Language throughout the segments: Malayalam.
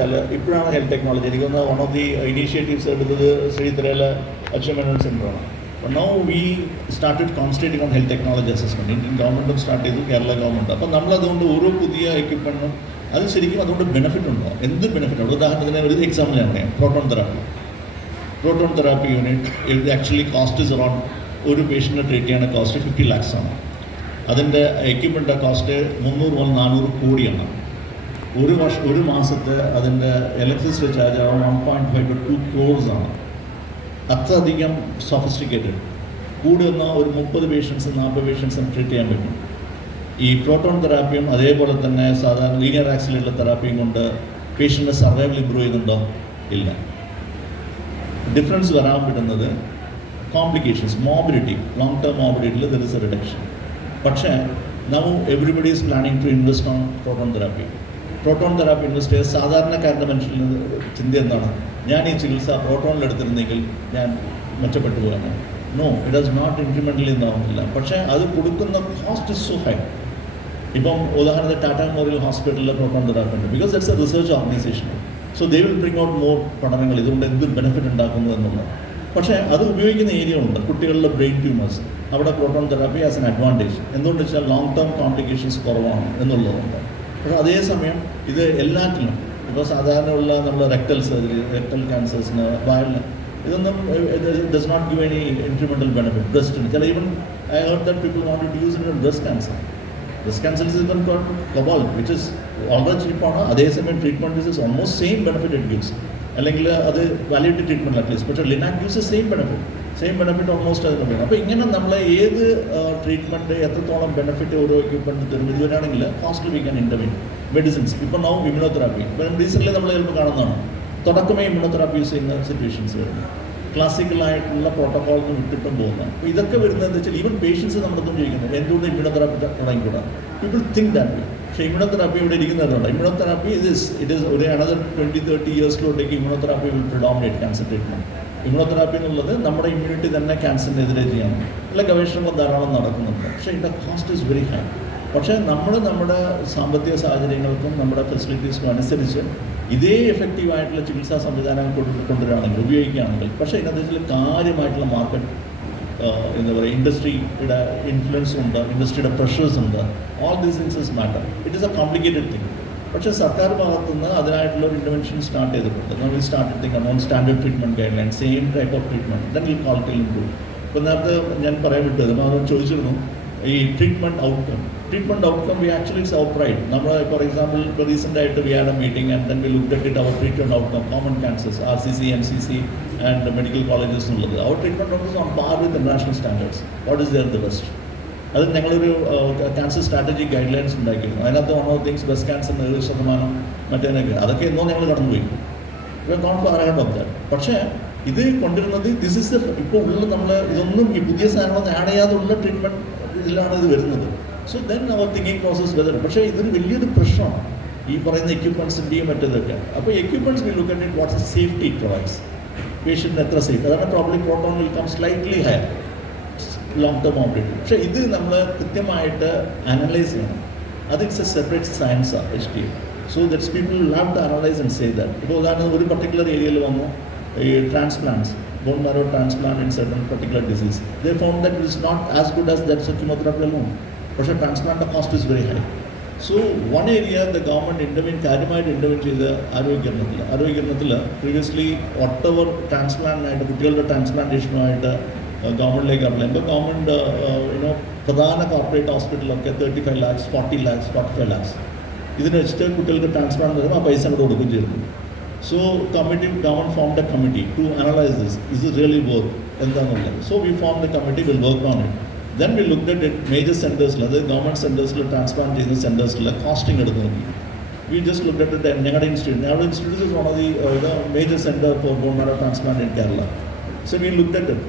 വെച്ചാൽ ഇപ്പോഴാണ് ഹെൽത്ത് ടെക്നോളജി എനിക്കൊന്ന് വൺ ഓഫ് ദി ഇനീഷ്യേറ്റീവ്സ് എടുത്തത് ശ്രീധരയിലെ അച്ഛൻ സെൻ്ററാണ്. അപ്പോൾ now we started concentrating on health technology assessment. Indian ഗവൺമെൻറ്റും സ്റ്റാർട്ട് ചെയ്തു, കേരള ഗവൺമെൻറ്. അപ്പോൾ നമ്മളതുകൊണ്ട് ഓരോ പുതിയ എക്യുപ്മെൻറ്റും അത് ശരിക്കും അതുകൊണ്ട് ബെനിഫിറ്റ് ഉണ്ടോ, എന്ത് ബെനിഫിറ്റ് ഉണ്ടോ? ഉദാഹരണത്തിന് ഒരു എക്സാമ്പിൾ ഞാൻ പറയാം. പ്രോട്ടോൺ തെറാപ്പി യൂണിറ്റ് ഇത് ആക്ച്വലി കോസ്റ്റ് ഇസ് അറൗണ്ട്, ഒരു പേഷ്യൻറ്റിനെ ട്രീറ്റ് ചെയ്യാൻ കോസ്റ്റ് 50 lakhs ആണ്. അതിൻ്റെ എക്യുപ്മെൻ്റ് കോസ്റ്റ് 300-400 കോടിയാണ്. ഒരു മാസത്തെ അതിൻ്റെ electricity charge around 1.5 to 2 crores ആണ്. അത്രയധികം സോഫിസ്റ്റിക്കേറ്റഡ്. കൂടി വന്നാൽ ഒരു 30 patients 40 patients ട്രീറ്റ് ചെയ്യാൻ പറ്റും. ഈ പ്രോട്ടോൺ തെറാപ്പിയും അതേപോലെ തന്നെ സാധാരണ ലീനിയർ ആക്സിലേറ്റർ തെറാപ്പിയും കൊണ്ട് പേഷ്യൻ്റെ സർവൈവൽ ഇമ്പ്രൂവ് ചെയ്യുന്നുണ്ടോ? ഇല്ല. ഡിഫറൻസ് വരാൻ പറ്റുന്നത് കോംപ്ലിക്കേഷൻസ്, മോബിലിറ്റി, ലോങ് ടേം മോബിലിറ്റിയിൽ ദർ ഇസ് എ റിഡക്ഷൻ. പക്ഷേ now everybody is planning to invest on proton therapy. Proton therapy invest ചെയ്ത് സാധാരണക്കാരൻ്റെ മനുഷ്യന് ചിന്ത എന്താണ്? ഞാൻ ഈ ചികിത്സ പ്രോട്ടോണിലെടുത്തിരുന്നെങ്കിൽ ഞാൻ മെച്ചപ്പെട്ടു പോകാൻ. നോ, ഇറ്റ് ഡസ് നോട്ട് ഇൻക്രിമെൻ്റലി ഉണ്ടാവുന്നില്ല. പക്ഷേ അത് കൊടുക്കുന്ന കോസ്റ്റ് ഇസ് സോ ഹൈ. ഇപ്പം ഉദാഹരണത്തിന് ടാറ്റ മെമ്മോറിയൽ ഹോസ്പിറ്റലിലെ പ്രോട്ടോൺ തെറാപ്പി ഉണ്ട്. Because it's A research organisation. So they will bring out more പഠനങ്ങൾ ഇതുകൊണ്ട് എന്ത് ബെനിഫിറ്റ് ഉണ്ടാക്കുന്നു എന്നുള്ളത്. പക്ഷേ അത് ഉപയോഗിക്കുന്ന ഏരിയ ഉണ്ട്, കുട്ടികളുടെ ബ്രെയിൻ ട്യൂമേഴ്സ്. അവിടെ proton therapy as an advantage. എന്തുകൊണ്ട് വെച്ചാൽ ലോങ് ടേം കോംപ്ലിക്കേഷൻസ് കുറവാണ് എന്നുള്ളതുകൊണ്ട്. പക്ഷേ അതേസമയം ഇത് എല്ലാറ്റിലും ഇപ്പോൾ സാധാരണയുള്ള നമ്മൾ റെക്ടൽ സർജറി, റെക്ടൽ ക്യാൻസേഴ്സിന്, വയലിന് ഇതൊന്നും does not give any incremental benefit. ബ്രസ്റ്റിന് ചില even I heard that people want to use in breast cancer. Breast cancer is even called cobalt, which is വളരെ ചീപ്പാണ്. അതേസമയം treatment is almost same benefit it gives. അല്ലെങ്കിൽ അത് വാലിഡിറ്റി ട്രീറ്റ്മെൻറ്റ് അറ്റ്ലീസ്റ്റ്. പക്ഷേ linac gives same benefit almost അതിന് വേണം. അപ്പോൾ ഇങ്ങനെ നമ്മളെ ഏത് ട്രീറ്റ്മെൻറ്റ് എത്രത്തോളം ബെനിഫിറ്റ് ഓരോ എക്യുപ്മെൻറ്റ് തരും ഇതുവരാണെങ്കിൽ costly we can intervene. Medicines ഇപ്പോൾ നൗ ഇമ്മ്യൂണോതെറാപ്പി ഇപ്പം റീസെൻ്റ്ലി നമ്മൾ ചിലപ്പോൾ കാണുന്നതാണ്. തുടക്കമേ ഇമ്മ്യൂണോതെറാപ്പി യൂസ് ചെയ്യുന്ന സിറ്റുവേഷൻസ് വരുന്നു. ക്ലാസിക്കലായിട്ടുള്ള പ്രോട്ടോക്കോളിന് വിട്ടിട്ടും പോകുന്നത്. അപ്പോൾ ഇതൊക്കെ വരുന്നതെന്ന് വെച്ചാൽ ഈവൻ പേഷ്യൻസ് നമ്മളൊന്നും ചോദിക്കുന്നത് എന്തുകൊണ്ട് ഇമ്മ്യൂണോതെറാപ്പി തുടങ്ങിക്കൂടാ. People think that way. പക്ഷേ ഇമ്മ്യൂണോതെറാപ്പി ഇവിടെ ഇരിക്കുന്നതുകൊണ്ട് ഇമ്മ്യൂണോതെറാപ്പി ഇറ്റ് ഈസ് ഒരു അനദർ 20-30 yearsലോട്ടേക്ക് immunotherapy will predominate cancer treatment. Immunotherapy എന്നുള്ളത് നമ്മുടെ ഇമ്മ്യൂണിറ്റി തന്നെ ക്യാൻസറിനെതിരെ ചെയ്യാൻ ഉള്ള ഗവേഷണങ്ങൾ ധാരാളം നടക്കുന്നുണ്ട്. പക്ഷേ ഇതിൻ്റെ കോസ്റ്റ് ഈസ് വെരി ഹൈ. പക്ഷേ നമ്മുടെ സാമ്പത്തിക സാഹചര്യങ്ങൾക്കും നമ്മുടെ ഫെസിലിറ്റീസിനും അനുസരിച്ച് ഇതേ എഫക്റ്റീവായിട്ടുള്ള ചികിത്സാ സംവിധാനങ്ങൾ കൊണ്ടുവരികയാണെങ്കിൽ, ഉപയോഗിക്കുകയാണെങ്കിൽ, പക്ഷേ ഇതിനകത്ത് കാര്യമായിട്ടുള്ള മാർക്കറ്റ് എന്താ പറയുക, ഇൻഡസ്ട്രിയുടെ ഇൻഫ്ലുവൻസ് ഉണ്ട്, ഇൻഡസ്ട്രിയുടെ പ്രഷേഴ്സ് ഉണ്ട്. All these things matter. It is a complicated thing. പക്ഷേ സർക്കാർ ഭാഗത്തുനിന്ന് അതിനായിട്ടുള്ള ഒരു ഇൻ്റർവെൻഷൻ സ്റ്റാർട്ട് ചെയ്തിട്ടുണ്ട്. നമ്മൾ start think on standard treatment guideline, same type of treatment, then will quality improve. ഇപ്പോൾ നേരത്തെ ഞാൻ പറയാൻ വിട്ടത് അത് ചോദിച്ചിരുന്നു ഈ treatment outcome we actually it's our pride. നമ്മൾ ഫോർ എക്സാമ്പിൾ ഇപ്പോൾ റീസെൻ്റായിട്ട് we had a meeting and then we looked at it our treatment outcome common cancers RCC, MCC and medical colleges എന്നുള്ളത്. Our treatment outcomes on par with international standards. What is there the best? അത് ഞങ്ങളൊരു ക്യാൻസർ സ്ട്രാറ്റജി ഗൈഡ് ലൈൻസ് ഉണ്ടാക്കിയിരുന്നു. അതിനകത്ത് വൺ ഓഫ് തിങ്സ് ബ്രസ്റ്റ് ക്യാൻസറിന് 70% മറ്റേനൊക്കെ അതൊക്കെ എന്നോ ഞങ്ങൾ കടന്നുപോയി. നോട്ട് പറയാൻ ഓഫ് ദാറ്റ്. പക്ഷേ ഇത് കൊണ്ടുവരുന്നത് ദിസ് ഇസ് ഇപ്പോൾ ഉള്ള നമ്മൾ ഇതൊന്നും ഈ പുതിയ സാധനങ്ങളൊന്നും ആഡ് ചെയ്യാതുള്ള ട്രീറ്റ്മെൻറ്റ് ഇതിലാണ് ഇത് വരുന്നത്. So then our thinking process whether. പക്ഷേ ഇതൊരു വലിയൊരു പ്രശ്നമാണ് ഈ പറയുന്ന എക്യുപ്മെൻറ്റ്സിൻ്റെയും മറ്റേതൊക്കെ. അപ്പോൾ equipments will look at it what's a safety it provides. പേഷ്യൻറ്റിന് എത്ര സേഫ്, അതാണ് probably proton will come slightly higher long term mobility. പക്ഷേ ഇത് നമ്മൾ കൃത്യമായിട്ട് അനലൈസ് ചെയ്യണം. അത് ഇറ്റ്സ് എ സെപ്പറേറ്റ് സയൻസാണ് HTA. So that's people will have to analyse and say that. ഇപ്പോൾ ഉദാഹരണം ഒരു പർട്ടിക്കുലർ ഏരിയയിൽ വന്നു ഈ transplants, bone marrow transplant in certain particular disease, they found that it is not as good as that's chemotherapy alone. പക്ഷേ transplant cost is very high. So one area the government കാര്യമായിട്ട് ഇൻ്റർവെൻ ചെയ്ത് ആരോഗ്യകരണത്തിൽ പ്രീവിയസ്ലി ഒട്ടവർ ട്രാൻസ്പ്ലാന്റിനായിട്ട് കുട്ടികളുടെ ട്രാൻസ്പ്ലാന്റേഷനുമായിട്ട് ഗവൺമെൻറ്റിലേക്ക് അപ്ലൈ ചെയ്യുമ്പോൾ ഗവൺമെൻറ് പ്രധാന കോർപ്പറേറ്റ് ഹോസ്പിറ്റലൊക്കെ 35 lakhs, 40 lakhs, 45 lakhs ഇതിന് വെച്ചിട്ട് കുട്ടികൾക്ക് ട്രാൻസ്പ്ലാന്റ് വരുമ്പോൾ ആ പൈസ അങ്ങോട്ട് കൊടുക്കുകയും ചെയ്തു. So government formed a committee to analyse this. Is it really work എന്താണെന്നുള്ളത്. So we form the committee, will work on it. Then we looked at it major സെൻറ്റേഴ്സിൽ, അത് ഗവൺമെൻറ് സെൻറ്റേഴ്സിൽ ട്രാൻസ്പ്ലാന്റ് ചെയ്യുന്ന സെൻറ്റേഴ്സിൽ കോസ്റ്റിംഗ് എടുത്ത് നോക്കി. We just looked at it. ഞങ്ങളുടെ institute is one of the major center for bone marrow transplant in Kerala. So we looked at it.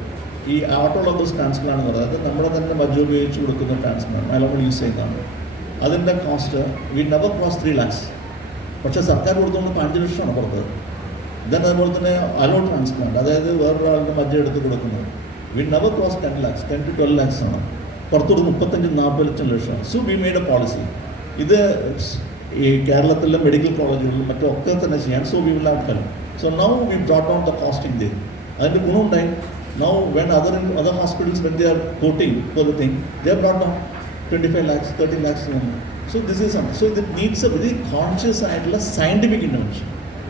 ഈ ഓട്ടോളോഗസ് ട്രാൻസ്പ്ലാന്റ് എന്ന് പറയുന്നത് നമ്മുടെ തന്നെ മജ്ജ ഉപയോഗിച്ച് കൊടുക്കുന്ന ട്രാൻസ്പ്ലാന്റ് മലയാളം യൂസ് ചെയ്യുന്നതാണ്. അതിൻ്റെ cost V never cross 3 lakhs. പക്ഷേ സർക്കാർ കൊടുത്തുകൊണ്ട് 5 ലക്ഷമാണ് പുറത്തത്. ദെൻ അതുപോലെ തന്നെ അലോ ട്രാൻസ്പ്ലാന്റ്, അതായത് വേറൊരാളുടെ മജ്ജ എടുത്ത് കൊടുക്കുന്നത് we never cross 10 lakhs, 10 to 12 lakhs ആണ്. പുറത്തോട് 35-40 ലക്ഷം. So we made a policy. ഇത് ഈ കേരളത്തിലെ മെഡിക്കൽ കോളേജുകളിലും മറ്റും ഒക്കെ തന്നെ ചെയ്യാൻ. So we will have help. So now we brought down the costing they. അതിൻ്റെ ഗുണമുണ്ടായി. Now when other hospitals, when they are quoting for the thing, they have brought down 25 lakhs, 30 lakhs. So this is something. So it needs a very conscious ആയിട്ടുള്ള scientific intervention.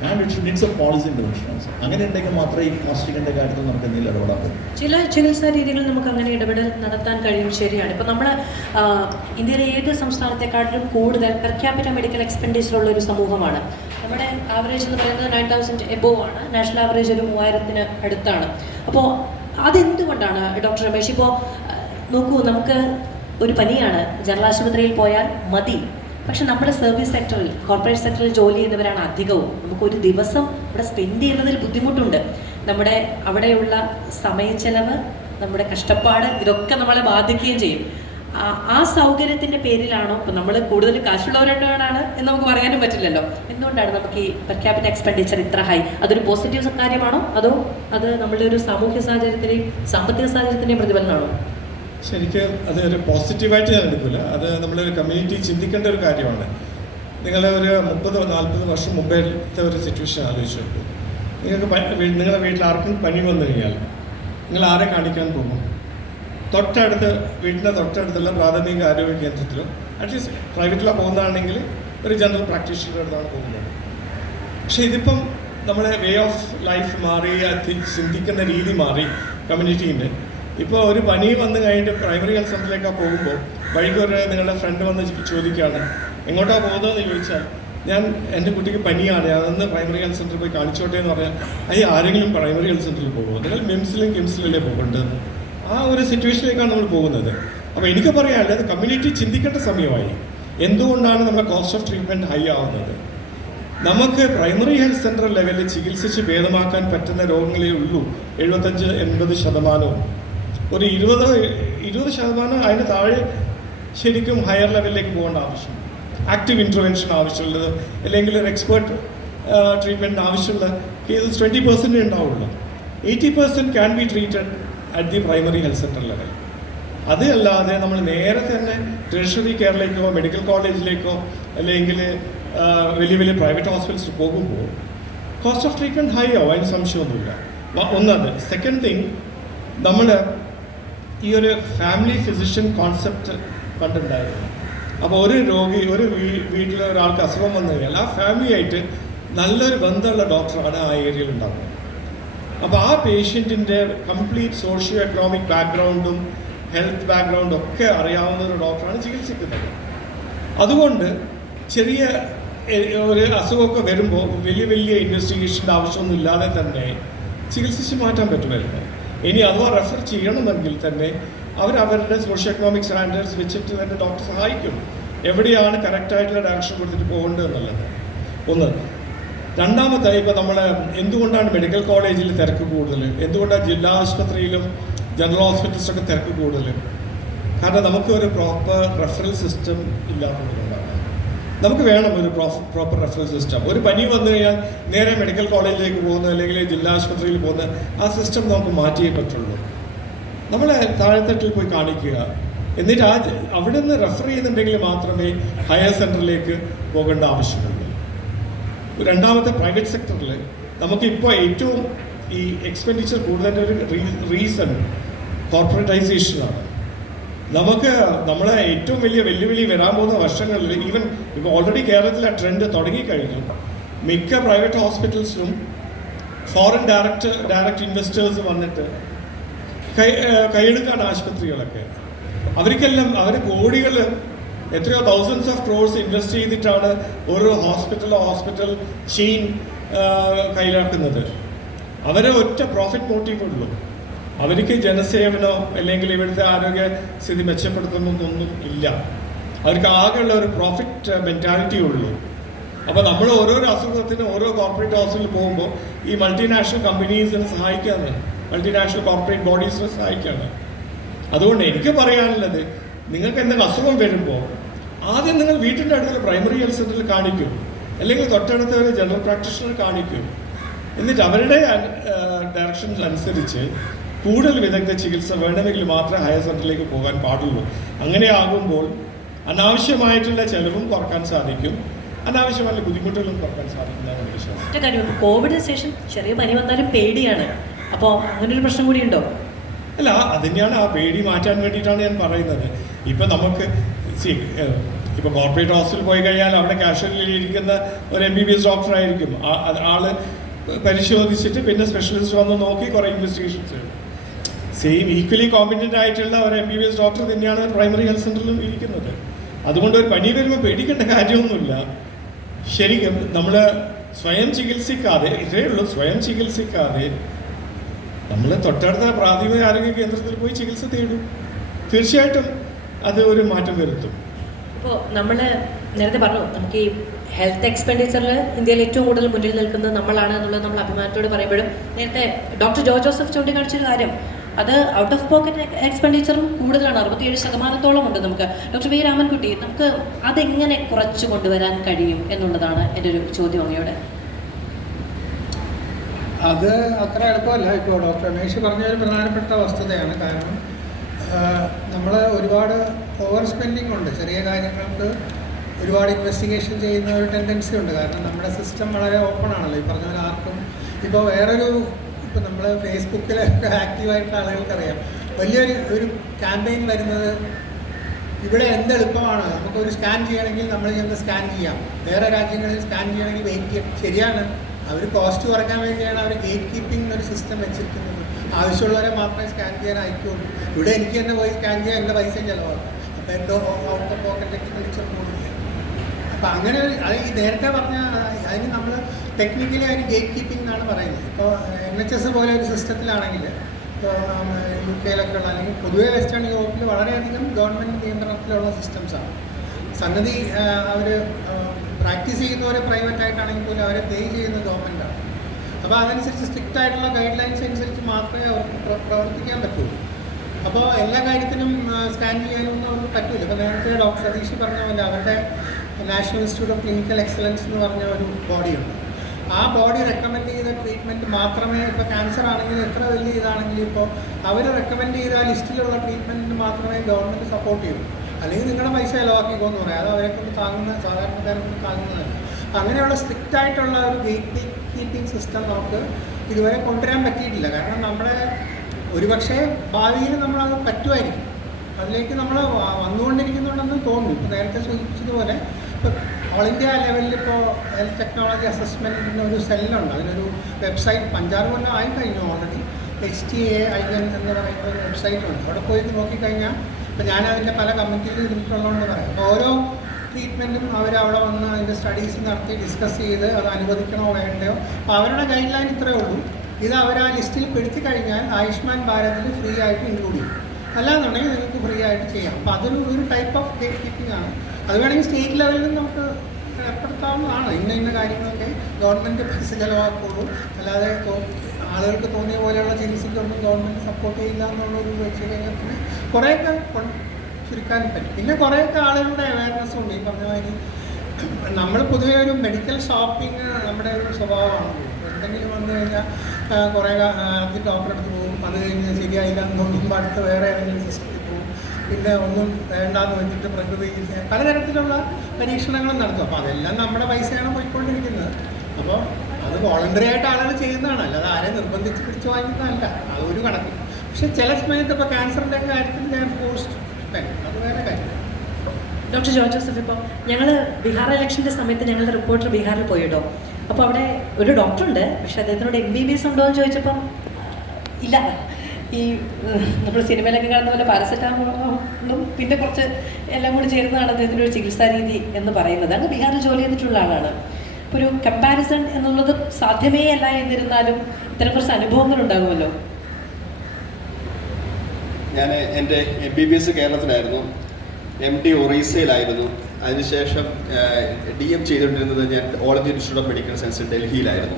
And it needs a policy intervention also. അങ്ങനെ ഉണ്ടെങ്കിൽ മാത്രമേ ഈ കോസ്റ്റിങ്ങിൻ്റെ കാര്യത്തിൽ നമുക്ക് എന്തെങ്കിലും ഇടപെടാൻ പറ്റും. ചില ചികിത്സാ രീതികളിൽ നമുക്ക് അങ്ങനെ ഇടപെടൽ നടത്താൻ കഴിയും, ശരിയാണ്. ഇപ്പോൾ നമ്മൾ ഇന്ത്യയിലെ ഏത് സംസ്ഥാനത്തെക്കാട്ടിലും കൂടുതൽ പെർ ക്യാപിറ്റ മെഡിക്കൽ എക്സ്പെൻഡിച്ചർ ഉള്ള ഒരു സമൂഹമാണ്. നമ്മുടെ ആവറേജ് എന്ന് പറയുന്നത് 9,000 എബോവ് ആണ്. നാഷണൽ ആവറേജ് ഒരു 3,000 അടുത്താണ്. അപ്പോൾ അതെന്തുകൊണ്ടാണ് ഡോക്ടർ രമേശ്? ഇപ്പോൾ നോക്കൂ, നമുക്ക് ഒരു പനിയാണ്, ജനറൽ ആശുപത്രിയിൽ പോയാൽ മതി. പക്ഷെ നമ്മുടെ സർവീസ് സെക്ടറിൽ, കോർപ്പറേറ്റ് സെക്ടറിൽ ജോലി ചെയ്യുന്നവരാണ് അധികവും. നമുക്കൊരു ദിവസം ഇവിടെ സ്പെൻഡ് ചെയ്യുന്നതിൽ ബുദ്ധിമുട്ടുണ്ട്. നമ്മുടെ അവിടെയുള്ള സമയച്ചെലവ്, നമ്മുടെ കഷ്ടപ്പാട്, ഇതൊക്കെ നമ്മളെ ബാധിക്കുകയും ചെയ്യും. ആ സൗകര്യത്തിൻ്റെ പേരിലാണോ ഇപ്പം നമ്മൾ കൂടുതൽ കാശുള്ളവരായിട്ടാണ് എന്ന് നമുക്ക് പറയാനും പറ്റില്ലല്ലോ. എന്തുകൊണ്ടാണ് നമുക്ക് ഈ പെർ ക്യാപിറ്റ എക്സ്പെൻഡിച്ചർ ഇത്ര ഹൈ? അതൊരു പോസിറ്റീവ് കാര്യമാണോ, അതോ അത് നമ്മളുടെ ഒരു സാമൂഹ്യ സാഹചര്യത്തിൻ്റെയും സാമ്പത്തിക സാഹചര്യത്തിൻ്റെയും പ്രതിഫലനമാണോ? ശരിക്കും അത് ഒരു പോസിറ്റീവായിട്ട് ഞാൻ എടുക്കില്ല. അത് നമ്മളൊരു കമ്മ്യൂണിറ്റി ചിന്തിക്കേണ്ട ഒരു കാര്യമാണ്. നിങ്ങൾ ഒരു 30-40 വർഷം മുമ്പത്തെ ഒരു സിറ്റുവേഷൻ ആലോചിച്ച് നോക്കൂ. നിങ്ങൾക്ക് നിങ്ങളുടെ വീട്ടിൽ ആർക്കും പനി വന്നു കഴിഞ്ഞാൽ നിങ്ങൾ ആരെ കാണിക്കാൻ പോകും? വീടിൻ്റെ തൊട്ടടുത്തുള്ള പ്രാഥമിക ആരോഗ്യ കേന്ദ്രത്തിലോ അറ്റ്ലീസ്റ്റ് പ്രൈവറ്റിലോ പോകുന്നതാണെങ്കിൽ ഒരു ജനറൽ പ്രാക്ടീഷണറുടെ അടുത്താണ് പോകുന്നത്. പക്ഷേ ഇതിപ്പം നമ്മുടെ വേ ഓഫ് ലൈഫ് മാറി, ചിന്തിക്കുന്ന രീതി മാറി കമ്മ്യൂണിറ്റീൻ്റെ. ഇപ്പോൾ ഒരു പനി വന്നു കഴിഞ്ഞിട്ട് പ്രൈമറി ഹെൽത്ത് സെൻ്ററിലേക്കാണ് പോകുമ്പോൾ വൈകിട്ട് നിങ്ങളുടെ ഫ്രണ്ട് വന്ന് ചോദിക്കുകയാണ് എങ്ങോട്ടാണ് പോകുന്നതെന്ന് ചോദിച്ചാൽ, ഞാൻ എൻ്റെ കുട്ടിക്ക് പനിയാണ്, അതൊന്ന് പ്രൈമറി ഹെൽത്ത് സെൻ്ററിൽ പോയി കാണിച്ചോട്ടെ എന്ന് പറഞ്ഞാൽ ആരെങ്കിലും പ്രൈമറി ഹെൽത്ത് സെൻ്ററിൽ പോകുമോ? നിങ്ങൾ മിംസിലും കിംസിലല്ലേ പോകേണ്ടത്? ആ ഒരു സിറ്റുവേഷനിലേക്കാണ് നമ്മൾ പോകുന്നത്. അപ്പോൾ എനിക്ക് പറയാനുള്ളത്, അത് കമ്മ്യൂണിറ്റി ചിന്തിക്കേണ്ട സമയമായി. എന്തുകൊണ്ടാണ് നമ്മുടെ കോസ്റ്റ് ഓഫ് ട്രീറ്റ്മെൻറ്റ് ഹൈ ആവുന്നത്? നമുക്ക് പ്രൈമറി ഹെൽത്ത് സെൻ്റർ ലെവലിൽ ചികിത്സിച്ച് ഭേദമാക്കാൻ പറ്റുന്ന രോഗങ്ങളേ ഉള്ളൂ 75-80%. ഒരു 20% അതിന് താഴെ ശരിക്കും ഹയർ ലെവലിലേക്ക് പോകേണ്ട ആവശ്യം, ആക്റ്റീവ് ഇൻ്റർവെൻഷൻ ആവശ്യമുള്ളത്, അല്ലെങ്കിൽ ഒരു എക്സ്പേർട്ട് ട്രീറ്റ്മെൻറ്റ് ആവശ്യമുള്ള കേസസ് 20% ഉണ്ടാവുള്ളൂ. 80% can be treated at the primary health centre level. അതല്ലാതെ നമ്മൾ നേരെ തന്നെ ടെറിഷറി കെയറിലേക്കോ മെഡിക്കൽ കോളേജിലേക്കോ അല്ലെങ്കിൽ വലിയ വലിയ പ്രൈവറ്റ് ഹോസ്പിറ്റൽസിൽ പോകുമ്പോൾ കോസ്റ്റ് ഓഫ് ട്രീറ്റ്മെൻറ്റ് ഹൈ ആവും, അതിന് സംശയമൊന്നുമില്ല. ഒന്നത്. സെക്കൻഡ് തിങ്, നമ്മൾ ഈ ഒരു ഫാമിലി ഫിസിഷ്യൻ കോൺസെപ്റ്റ് കണ്ടുണ്ടായിരുന്നു. അപ്പോൾ ഒരു രോഗി, ഒരു വീട്ടിലെ ഒരാൾക്ക് അസുഖം വന്നു കഴിഞ്ഞാൽ ആ ഫാമിലിയായിട്ട് നല്ലൊരു ബന്ധമുള്ള ഡോക്ടറാണ് ആ ഏരിയയിൽ ഉണ്ടാകുന്നത്. അപ്പോൾ ആ പേഷ്യൻറ്റിൻ്റെ കംപ്ലീറ്റ് സോഷ്യോ എക്കണോമിക് ബാക്ക്ഗ്രൗണ്ടും ഹെൽത്ത് ബാക്ക്ഗ്രൗണ്ടും ഒക്കെ അറിയാവുന്ന ഒരു ഡോക്ടറാണ് ചികിത്സിക്കുന്നത്. അതുകൊണ്ട് ചെറിയ ഒരു അസുഖമൊക്കെ വരുമ്പോൾ വലിയ വലിയ ഇൻവെസ്റ്റിഗേഷൻ്റെ ആവശ്യമൊന്നും ഇല്ലാതെ തന്നെ ചികിത്സിച്ച് മാറ്റാൻ പറ്റുമായിരുന്നു. ഇനി അഥവാ റെഫർ ചെയ്യണമെങ്കിൽ തന്നെ അവരുടെ സോഷ്യോ എക്കണോമിക് സ്റ്റാൻഡേർഡ്സ് വെച്ചിട്ട് തന്നെ ഡോക്ടർ സഹായിക്കും എവിടെയാണ് കറക്റ്റായിട്ടുള്ള ഡയറക്ഷൻ കൊടുത്തിട്ട് പോകേണ്ടത് എന്നുള്ളത്. ഒന്ന്. രണ്ടാമത്തെ, ഇപ്പോൾ നമ്മൾ എന്തുകൊണ്ടാണ് മെഡിക്കൽ കോളേജിൽ തിരക്ക് കൂടുതൽ, എന്തുകൊണ്ടാണ് ജില്ലാ ആശുപത്രിയിലും ജനറൽ ഹോസ്പിറ്റൽസൊക്കെ തിരക്ക് കൂടുതൽ? കാരണം നമുക്ക് ഒരു പ്രോപ്പർ റെഫറൽ സിസ്റ്റം ഇല്ലാത്തതുകൊണ്ടാണ്. നമുക്ക് വേണം ഒരു പ്രോപ്പർ റെഫറൽ സിസ്റ്റം. ഒരു പനി വന്നു കഴിഞ്ഞാൽ നേരെ മെഡിക്കൽ കോളേജിലേക്ക് പോകുന്ന അല്ലെങ്കിൽ ജില്ലാ ആശുപത്രിയിൽ പോകുന്ന ആ സിസ്റ്റം നമുക്ക് മാറ്റിയേ പറ്റുള്ളൂ. നമ്മൾ താഴെത്തട്ടിൽ പോയി കാണിക്കുക, എന്നിട്ട് അവിടെ നിന്ന് റെഫർ ചെയ്യുന്നുണ്ടെങ്കിൽ മാത്രമേ ഹയർ സെൻറ്ററിലേക്ക് പോകേണ്ട ആവശ്യമുള്ളൂ. രണ്ടാമത്തെ, പ്രൈവറ്റ് സെക്ടറിൽ നമുക്കിപ്പോൾ ഏറ്റവും ഈ എക്സ്പെൻഡിച്ചർ കൂടുതൽ ഒരു റീസൺ കോർപ്പറേറ്റൈസേഷനാണ്. നമ്മളെ ഏറ്റവും വലിയ വെല്ലുവിളി വരാൻ പോകുന്ന വർഷങ്ങളിൽ, ഈവൻ ഇപ്പോൾ ഓൾറെഡി കേരളത്തിലെ ട്രെൻഡ് തുടങ്ങിക്കഴിഞ്ഞു. മിക്ക പ്രൈവറ്റ് ഹോസ്പിറ്റൽസിലും ഫോറിൻ ഡയറക്റ്റ് ഇൻവെസ്റ്റേഴ്സ് വന്നിട്ട് കൈയെടുക്കാണ് ആശുപത്രികളൊക്കെ. അവർക്കെല്ലാം അവർ കോടികൾ, എത്രയോ തൗസൻഡ്സ് ഓഫ് ക്രോർസ് ഇൻവെസ്റ്റ് ചെയ്തിട്ടാണ് ഓരോ ഹോസ്പിറ്റൽ ചെയിൻ കൈയിലാക്കുന്നത്. അവരെ ഒറ്റ പ്രോഫിറ്റ് മോട്ടീവ് ഉള്ളൂ. അവർക്ക് ജനസേവനോ അല്ലെങ്കിൽ ഇവിടുത്തെ ആരോഗ്യ സ്ഥിതി മെച്ചപ്പെടുത്തുന്നൊന്നും ഇല്ല. അവർക്ക് ആകെയുള്ള ഒരു പ്രോഫിറ്റ് മെൻറ്റാലിറ്റി ഉള്ളൂ. അപ്പോൾ നമ്മൾ ഓരോരോ അസുഖത്തിന് ഓരോ കോർപ്പറേറ്റ് ഹോസ്പിറ്റലിൽ പോകുമ്പോൾ ഈ മൾട്ടിനാഷണൽ കമ്പനീസിനെ സഹായിക്കാണ്, മൾട്ടിനാഷണൽ കോർപ്പറേറ്റ് ബോഡീസിനെ സഹായിക്കാണ്. അതുകൊണ്ട് എനിക്ക് പറയാനുള്ളത്, നിങ്ങൾക്ക് എന്തെങ്കിലും അസുഖം വരുമ്പോൾ ആദ്യം നിങ്ങൾ വീട്ടിൻ്റെ അടുത്തുള്ള പ്രൈമറി ഹെൽത്ത് സെൻ്ററിൽ കാണിക്കും, അല്ലെങ്കിൽ തൊട്ടടുത്ത ഒരു ജനറൽ പ്രാക്ടീഷണർ കാണിക്കും. എന്നിട്ട് അവരുടെ ഡയറക്ഷൻസ് അനുസരിച്ച് കൂടുതൽ വിദഗ്ധ ചികിത്സ വേണമെങ്കിൽ മാത്രമേ ഹയർ സെൻ്ററിലേക്ക് പോകാൻ പാടുള്ളൂ. അങ്ങനെ ആകുമ്പോൾ അനാവശ്യമായിട്ടുള്ള ചെലവും കുറക്കാൻ സാധിക്കും. അനാവശ്യമായ ബുദ്ധിമുട്ടുകളും കുറക്കാൻ സാധിക്കുന്നതാണ് വിശ്വാസം. ഒറ്റ കാര്യം, കോവിഡിന് ശേഷം ചെറിയ പനി വന്നാലും പേടിയാണ്. അപ്പോൾ അങ്ങനൊരു പ്രശ്നം കൂടി ഉണ്ടോ? അല്ല, അത് തന്നെയാണ് ആ പേടി മാറ്റാൻ വേണ്ടിയിട്ടാണ് ഞാൻ പറയുന്നത്. ഇപ്പം നമുക്ക് ഇപ്പോൾ കോർപ്പറേറ്റ് ഹോസ്പിറ്റലിൽ പോയി കഴിഞ്ഞാൽ അവിടെ കാഷ്വലിൽ ഇരിക്കുന്ന ഒരു MBBS ഡോക്ടർ ആയിരിക്കും. ആള് പരിശോധിച്ചിട്ട് പിന്നെ സ്പെഷ്യലിസ്റ്റ് വന്ന് നോക്കി കുറേ ഇൻവെസ്റ്റിഗേഷൻസ് ചെയ്യും. സെയിം ഈക്വലി കോമ്പറ്റൻ്റ് ആയിട്ടുള്ള ഒരു MBBS ഡോക്ടർ തന്നെയാണ് പ്രൈമറി ഹെൽത്ത് സെൻ്ററിലും ഇരിക്കുന്നത്. അതുകൊണ്ട് ഒരു പനി വരുമ്പോൾ പേടിക്കേണ്ട കാര്യമൊന്നുമില്ല. ശരിക്കും നമ്മൾ സ്വയം ചികിത്സിക്കാതെ, ഇതേ ഉള്ളൂ, സ്വയം ചികിത്സിക്കാതെ നമ്മൾ തൊട്ടടുത്ത പ്രാഥമിക ആരോഗ്യ കേന്ദ്രത്തിൽ പോയി ചികിത്സ തേടും. തീർച്ചയായിട്ടും അത് ഒരു മാറ്റം വരുത്തും. ഇപ്പോൾ നമ്മൾ നേരത്തെ പറഞ്ഞു, നമുക്ക് ഈ ഹെൽത്ത് എക്സ്പെൻഡിച്ചറിൽ ഇന്ത്യയിൽ ഏറ്റവും കൂടുതൽ മുന്നിൽ നിൽക്കുന്നത് നമ്മളാണ് എന്നുള്ളത് നമ്മൾ അഭിമാനത്തോട് പറയുമ്പോഴും, നേരത്തെ ഡോക്ടർ ജോസഫ് ചൂണ്ടിക്കാണിച്ചൊരു കാര്യം, അത് ഔട്ട് ഓഫ് പോക്കറ്റ് എക്സ്പെൻഡിച്ചറും കൂടുതലാണ്, 67% ഉണ്ട്. നമുക്ക് ഡോക്ടർ വി രാമൻകുട്ടി, നമുക്ക് അതെങ്ങനെ കുറച്ച് കൊണ്ടുവരാൻ കഴിയും എന്നുള്ളതാണ് എൻ്റെ ഒരു ചോദ്യം അങ്ങയോടെ. അത് അത്ര എളുപ്പമല്ല. ഇപ്പോൾ ഡോക്ടർ രമേശ് പറഞ്ഞ ഒരു പ്രധാനപ്പെട്ട വസ്തുതയാണ്. കാരണം നമ്മൾ ഒരുപാട് ഓവർ സ്പെൻഡിങ് ഉണ്ട്. ചെറിയ കാര്യങ്ങൾക്ക് ഒരുപാട് ഇൻവെസ്റ്റിഗേഷൻ ചെയ്യുന്ന ഒരു ടെൻഡൻസി ഉണ്ട്. കാരണം നമ്മുടെ സിസ്റ്റം വളരെ ഓപ്പൺ ആണല്ലോ. ഈ പറഞ്ഞ പോലെ ആർക്കും ഇപ്പോൾ ഇപ്പോൾ നമ്മൾ ഫേസ്ബുക്കിലൊക്കെ ആക്റ്റീവായിട്ടുള്ള ആളുകൾക്കറിയാം, വലിയൊരു ക്യാമ്പയിൻ വരുന്നത് ഇവിടെ എന്ത് എളുപ്പമാണ്, നമുക്കൊരു സ്കാൻ ചെയ്യണമെങ്കിൽ നമ്മൾ ചെന്ന് സ്കാൻ ചെയ്യാം, വേറെ രാജ്യങ്ങളിൽ സ്കാൻ ചെയ്യണമെങ്കിൽ വെയിറ്റ് ചെയ്യാം. ശരിയാണ്, അവർ കോസ്റ്റ് കുറയ്ക്കാൻ വേണ്ടിയാണ് അവർ ഗേറ്റ് കീപ്പിംഗ് എന്നൊരു സിസ്റ്റം വെച്ചിരിക്കുന്നത്. ആവശ്യമുള്ളവരെ മാത്രമേ സ്കാൻ ചെയ്യാൻ അയക്കുള്ളൂ. ഇവിടെ എനിക്ക് തന്നെ പോയി സ്കാൻ ചെയ്യാൻ എൻ്റെ പൈസയും ചിലവാകും. അപ്പോൾ എൻ്റെ ഔട്ട് ഓഫ് പോക്കറ്റ് എക്സ്പെൻഡിച്ചർ കൂടുതൽ. അപ്പം അങ്ങനെ അത് ഈ നേരത്തെ പറഞ്ഞ അതിന് നമ്മൾ ടെക്നിക്കലി അതിന് ഗേറ്റ് കീപ്പിംഗ് എന്നാണ് പറയുന്നത്. ഇപ്പോൾ NHS പോലെ ഒരു സിസ്റ്റത്തിലാണെങ്കിൽ, ഇപ്പോൾ UK ഉള്ള അല്ലെങ്കിൽ പൊതുവെ വെസ്റ്റേൺ യൂറോപ്പിൽ വളരെയധികം ഗവൺമെൻറ് നിയന്ത്രണത്തിലുള്ള സിസ്റ്റംസാണ്. സംഗതി അവർ പ്രാക്ടീസ് ചെയ്യുന്നവരെ പ്രൈവറ്റ് ആയിട്ടാണെങ്കിൽ പോലും അവരെ പേ ചെയ്യുന്ന ഗവൺമെൻറ്റാണ്. അപ്പോൾ അതനുസരിച്ച് സ്ട്രിക്റ്റ് ആയിട്ടുള്ള ഗൈഡ് ലൈൻസ് അനുസരിച്ച് മാത്രമേ അവർക്ക് പ്രവർത്തിക്കാൻ പറ്റുള്ളൂ. അപ്പോൾ എല്ലാ കാര്യത്തിനും സ്കാൻ ചെയ്യാനൊന്നും അവർക്ക് പറ്റില്ല. ഇപ്പോൾ നേരത്തെ ഡോക്ടർ സതീഷ് പറഞ്ഞ പോലെ അവരുടെ national institute of clinical excellence എന്ന് പറഞ്ഞ ഒരു ബോഡിയുണ്ട്. ആ ബോഡി റെക്കമെൻഡ് ചെയ്ത ട്രീറ്റ്മെൻറ്റ് മാത്രമേ, ഇപ്പോൾ ക്യാൻസർ ആണെങ്കിലും എത്ര വലിയ ഇതാണെങ്കിലും ഇപ്പോൾ അവർ റെക്കമെൻഡ് ചെയ്ത ആ ലിസ്റ്റിലുള്ള ട്രീറ്റ്മെൻറ്റിന് മാത്രമേ ഗവൺമെൻറ് സപ്പോർട്ട് ചെയ്യൂ. അല്ലെങ്കിൽ നിങ്ങളുടെ പൈസ ചിലവാക്കിക്കോന്ന് പറയാം. അത് അവരെ കൊണ്ട് താങ്ങുന്ന, സാധാരണക്കാരെ താങ്ങുന്നതല്ല. അങ്ങനെയുള്ള സ്ട്രിക്റ്റ് ആയിട്ടുള്ള ഒരു ഗേറ്റ് കീപ്പിംഗ് സിസ്റ്റം നമുക്ക് ഇതുവരെ കൊണ്ടുവരാൻ പറ്റിയിട്ടില്ല. കാരണം നമ്മുടെ ഒരുപക്ഷെ ഭാവിയിൽ നമ്മളത് പറ്റുമായിരിക്കും. അതിലേക്ക് നമ്മൾ വന്നുകൊണ്ടിരിക്കുന്നുണ്ടെന്ന് തോന്നുന്നു. ഇപ്പോൾ നേരത്തെ സൂചിപ്പിച്ചതുപോലെ ഇപ്പോൾ ഓൾ ഇന്ത്യ ലെവലിൽ ഇപ്പോൾ ഹെൽത്ത് ടെക്നോളജി അസസ്മെൻറ്റിന് ഒരു സെല്ലുണ്ട്. അതിനൊരു വെബ്സൈറ്റ് 5-6 കൊല്ലം ആയി കഴിഞ്ഞു ഓൾറെഡി. HTAIN എന്ന് പറയുന്ന ഒരു വെബ്സൈറ്റ് ഉണ്ട്. അവിടെ പോയി നോക്കിക്കഴിഞ്ഞാൽ, ഇപ്പോൾ ഞാനതിൻ്റെ പല കമ്മിറ്റിയിൽ ഇരുന്നിട്ടുള്ളതുകൊണ്ട് പറയാം, അപ്പോൾ ഓരോ ട്രീറ്റ്മെൻറ്റും അവരവിടെ വന്ന് അതിൻ്റെ സ്റ്റഡീസ് നടത്തി ഡിസ്കസ് ചെയ്ത് അത് അനുവദിക്കണോ വേണ്ടയോ. അപ്പോൾ അവരുടെ ഗൈഡ് ലൈൻ ഇത്രയേ ഉള്ളൂ. ഇത് അവർ ആ ലിസ്റ്റിൽ പെടുത്തി കഴിഞ്ഞാൽ ആയുഷ്മാൻ ഭാരതിൽ ഫ്രീ ആയിട്ട് ഇൻക്ലൂഡ് ചെയ്യും. അല്ലാന്നുണ്ടെങ്കിൽ നിങ്ങൾക്ക് ഫ്രീ ആയിട്ട് ചെയ്യാം. അപ്പോൾ അതൊരു ടൈപ്പ് ഓഫ് ഗേറ്റ് കീപ്പിംഗ് ആണ്. അത് വേണമെങ്കിൽ സ്റ്റേറ്റ് ലെവലിൽ നമുക്ക് ഏർപ്പെടുത്താവുന്നതാണ്. ഇന്ന കാര്യങ്ങളൊക്കെ ഗവൺമെൻറ് പൈസ ചിലവാക്കുള്ളൂ. അല്ലാതെ ആളുകൾക്ക് തോന്നിയ പോലെയുള്ള ചികിത്സയ്ക്കൊന്നും ഗവൺമെൻറ് സപ്പോർട്ട് ചെയ്യില്ല എന്നുള്ളൊരു വെച്ച് കഴിഞ്ഞാൽ പിന്നെ കുറേയൊക്കെ ചുരുക്കാൻ പറ്റും. പിന്നെ കുറേയൊക്കെ ആളുകളുടെ അവയർനെസ് ഉണ്ട്. ഈ പറഞ്ഞ മാതിരി നമ്മൾ പൊതുവേ ഒരു മെഡിക്കൽ ഷോപ്പിംഗ് നമ്മുടെ ഒരു സ്വഭാവമാണ്. എന്തെങ്കിലും വന്നു കഴിഞ്ഞാൽ കുറേ ആദ്യം ഡോക്ടറെ അടുത്ത് പോകും, അത് കഴിഞ്ഞ് ശരിയായില്ല എന്ന് തോന്നുമ്പോൾ അടുത്ത് വേറെ ഏതെങ്കിലും സിസ്റ്റത്തിൽ പോകും, പിന്നെ ഒന്നും വേണ്ടാന്ന് വെച്ചിട്ട് പ്രകൃതി പലതരത്തിലുള്ള പരീക്ഷണങ്ങളും നടത്തും. അപ്പോൾ അതെല്ലാം നമ്മുടെ പൈസയാണ് പോയിക്കൊണ്ടിരിക്കുന്നത്. അപ്പോൾ അത് വോളണ്ടറി ആയിട്ട് ആളുകൾ ചെയ്യുന്നതാണ്, അല്ലാതെ ആരെയും നിർബന്ധിച്ച് പിടിച്ചു വാങ്ങിക്കുന്നതല്ല. അതൊരു കണക്കിൽ. പക്ഷെ ചില സമയത്ത് ഇപ്പോൾ ക്യാൻസറിൻ്റെ കാര്യത്തിൽ ഞാൻ പോസ്റ്റ് അത് വേറെ കാര്യം. ഡോക്ടർ ജോസഫ്, ഇപ്പോൾ ഞങ്ങൾ ബീഹാർ ഇലക്ഷൻ്റെ സമയത്ത് ഞങ്ങളുടെ റിപ്പോർട്ടർ ബീഹാറിൽ പോയിട്ടോ. അപ്പോൾ അവിടെ ഒരു ഡോക്ടറുണ്ട്, പക്ഷെ അദ്ദേഹത്തിനോട് MBBS ഉണ്ടോ എന്ന് ചോദിച്ചപ്പം ഇല്ല, ഈ നമ്മൾ സിനിമയിലൊക്കെ കാണുന്ന പോലെ പാരസെറ്റാമോളും പിന്നെ കുറച്ച് എല്ലാം കൂടി ചേർന്നതാണ് അദ്ദേഹത്തിൻ്റെ ഒരു ചികിത്സാ രീതി എന്ന് പറയുന്നത്. അങ്ങ് ബീഹാറിൽ ജോലി ചെയ്തിട്ടുള്ള ആളാണ്. അപ്പോൾ ഒരു കമ്പാരിസൺ എന്നുള്ളത് സാധ്യമേ അല്ല. എന്നിരുന്നാലും ഇത്തരം കുറച്ച് അനുഭവങ്ങൾ ഉണ്ടാകുമല്ലോ. ഞാൻ എൻ്റെ MBBS കേരളത്തിലായിരുന്നു, MD ഒറീസയിലായിരുന്നു. അതിനുശേഷം DM ചെയ്തുകൊണ്ടിരുന്നത് ഞാൻ all India institute of medical science ഡൽഹിയിലായിരുന്നു.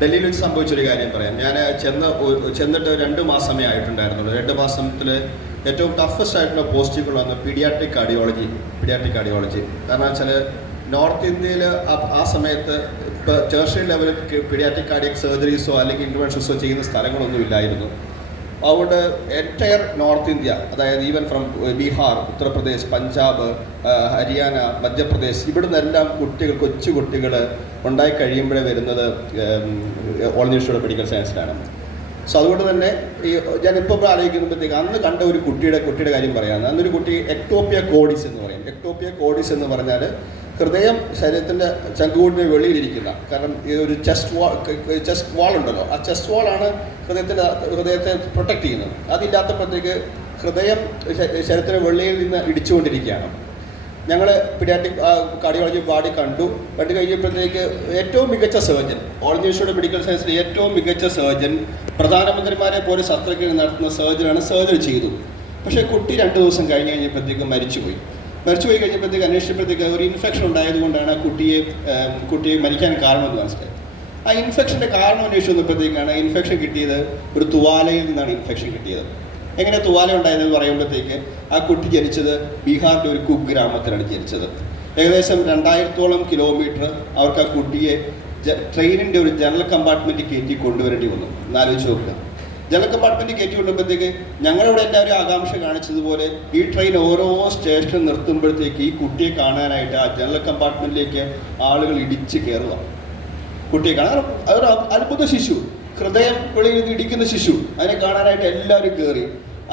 ഡൽഹിയിൽ വെച്ച് സംഭവിച്ചൊരു കാര്യം പറയാം. ഞാൻ ചെന്നിട്ട് 2 മാസമേ ആയിട്ടുണ്ടായിരുന്നുള്ളൂ. 2 മാസത്തിൽ ഏറ്റവും ടഫസ്റ്റ് ആയിട്ടുള്ള പോസ്റ്റുകൾ വന്നു പീഡിയാട്രിക് കാർഡിയോളജി. കാരണം വെച്ചാൽ നോർത്ത് ഇന്ത്യയിൽ ആ സമയത്ത് ഇപ്പോൾ ടെർഷ്യറി ലെവലിൽ പീഡിയാട്രിക് കാർഡിയക് സർജറീസോ അല്ലെങ്കിൽ ഇൻ്റർവെൻഷൻസോ ചെയ്യുന്ന സ്ഥലങ്ങളൊന്നും ഇല്ലായിരുന്നു. അതുകൊണ്ട് എൻറ്റയർ നോർത്ത് ഇന്ത്യ, അതായത് ഈവൻ ഫ്രം ബീഹാർ, ഉത്തർപ്രദേശ്, പഞ്ചാബ്, ഹരിയാന, മധ്യപ്രദേശ്, ഇവിടുന്ന് എല്ലാം കുട്ടികൾ, കൊച്ചു കുട്ടികൾ ഉണ്ടായി കഴിയുമ്പോഴേ വരുന്നത് all India institute of medical സയൻസിലാണ്. സോ അതുകൊണ്ട് തന്നെ ഞാനിപ്പോൾ ആലോചിക്കുമ്പോഴത്തേക്ക് അന്ന് കണ്ട ഒരു കുട്ടിയുടെ കാര്യം പറയാമെന്ന്. അന്നൊരു കുട്ടി എക്ടോപ്പിയ കോഡിസ് എന്ന് പറയും. എക്ടോപ്പിയ കോഡിസ് എന്ന് പറഞ്ഞാൽ ഹൃദയം ശരീരത്തിൻ്റെ ചങ്കുകൂടിന് വെളിയിലിരിക്കുന്ന, കാരണം ഈ ഒരു ചെസ്റ്റ് വാൾ ഉണ്ടല്ലോ, ആ ചെസ്റ്റ് വാളാണ് ഹൃദയത്തെ പ്രൊട്ടക്റ്റ് ചെയ്യുന്നത്. അതില്ലാത്തപ്പോഴത്തേക്ക് ഹൃദയം ശരീരത്തിന് വെളിയിൽ നിന്ന് ഇടിച്ചുകൊണ്ടിരിക്കുകയാണ്. ഞങ്ങൾ പീഡിയാട്രിക് കാർഡിയോളജി കണ്ടു കഴിഞ്ഞപ്പോഴത്തേക്ക് ഏറ്റവും മികച്ച surgeon, all India institute of medical സയൻസിലെ ഏറ്റവും മികച്ച സർജൻ, പ്രധാനമന്ത്രിമാരെ പോലെ ശസ്ത്രക്രിയ നടത്തുന്ന സർജനാണ് സർജറി ചെയ്തു. പക്ഷേ കുട്ടി 2 ദിവസം കഴിഞ്ഞപ്പോഴത്തേക്ക് മരിച്ചുപോയി കഴിഞ്ഞപ്പോഴത്തേക്ക് അന്വേഷിച്ചപ്പോഴത്തേക്ക് ഒരു ഇൻഫെക്ഷൻ ഉണ്ടായതുകൊണ്ടാണ് ആ കുട്ടിയെ മരിക്കാൻ കാരണമെന്ന് മനസ്സിലായി. ആ ഇൻഫെക്ഷൻ്റെ കാരണം അന്വേഷിച്ച് വന്നപ്പോഴത്തേക്കാണ് ഇൻഫെക്ഷൻ കിട്ടിയത് ഒരു തുവാലയിൽ നിന്നാണ് ഇൻഫെക്ഷൻ കിട്ടിയത്. എങ്ങനെ തുവാല ഉണ്ടായതെന്ന് പറയുമ്പോഴത്തേക്ക് ആ കുട്ടി ജനിച്ചത് ബീഹാറിൻ്റെ ഒരു കുഗ്രാമത്തിലാണ് ജനിച്ചത്. ഏകദേശം 2000-ഓളം കിലോമീറ്റർ അവർക്ക് ആ കുട്ടിയെ ട്രെയിനിൻ്റെ ഒരു ജനറൽ കമ്പാർട്ട്മെൻറ്റ് കയറ്റി കൊണ്ടുവരേണ്ടി വന്നു. എന്നാലോചിച്ച് നോക്കുക. ജനറൽ കമ്പാർട്ട്മെൻറ്റ് കയറ്റി കൊണ്ടുമ്പോഴത്തേക്ക് ഞങ്ങളിവിടെ എല്ലാവരും ആകാംക്ഷ കാണിച്ചതുപോലെ ഈ ട്രെയിൻ ഓരോ സ്റ്റേഷനും നിർത്തുമ്പോഴത്തേക്ക് ഈ കുട്ടിയെ കാണാനായിട്ട് ആ ജനറൽ കമ്പാർട്ട്മെൻറ്റിലേക്ക് ആളുകൾ ഇടിച്ച് കയറുക. കുട്ടിയെ കാണാൻ അതൊരു അത്ഭുത ശിശു, ഹൃദയം വെളിയിൽ ഇടിക്കുന്ന ശിശു, അതിനെ കാണാനായിട്ട് എല്ലാവരും കയറി.